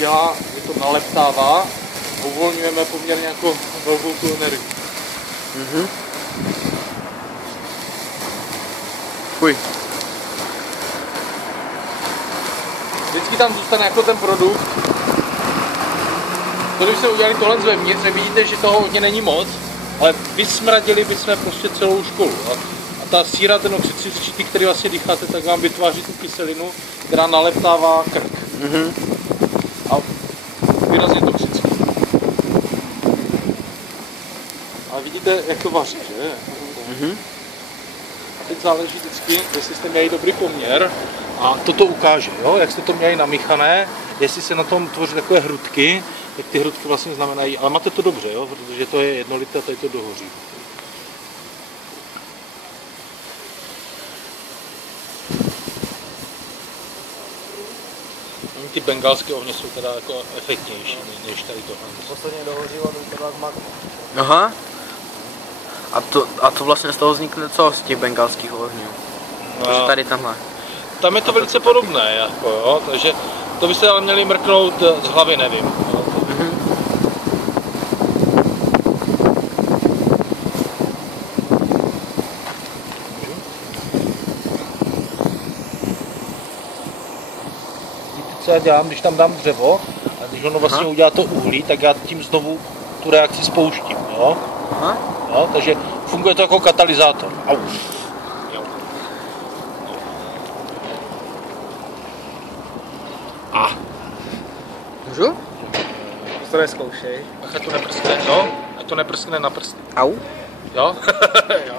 dělá, je to naleptává a uvolňujeme poměrně jako velkou tu energii. Fuj. Vždycky tam zůstane jako ten produkt. To, když jsme udělali tohle zvevnitř, vidíte, že toho hodně není moc, ale vysmradili bychom prostě celou školu. A ta síra, ten oxid siřčitý, který vlastně dýcháte, tak vám vytváří tu kyselinu, která naleptává krk. A výrazně toxický. Ale vidíte, jak to vaří, že? A teď záleží vždycky, jestli jste měli dobrý poměr. A toto ukáže, jo? Jak jste to měli namíchané, jestli se na tom tvoří takové hrudky, jak ty hrudky vlastně znamenají, ale máte to dobře, jo? Protože to je jednolité a tady to dohoří. Ty bengalské ohně jsou teda jako efektnější než tady tohle. Posledně dohořilo do toho magma. Aha. A to vlastně z toho vznikne co z těch bengalských ohňů? Protože tady tenhle. Tam je to velice podobné, jako, jo? Takže to byste ale měli mrknout z hlavy, nevím. Jo? Co já dělám, když tam dám dřevo a když ono vlastně udělá to uhlí, tak já tím znovu tu reakci spouštím, jo? Jo? Takže funguje to jako katalyzátor. Au. Jo. A. Můžu? To neskoušej. Ach, to neprskne, jo? Ať to neprskne na prsty. Au. Jo? Jo.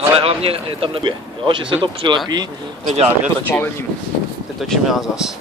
Ale hlavně tam nebude, jo? Že se to přilepí. Teď točím já zas.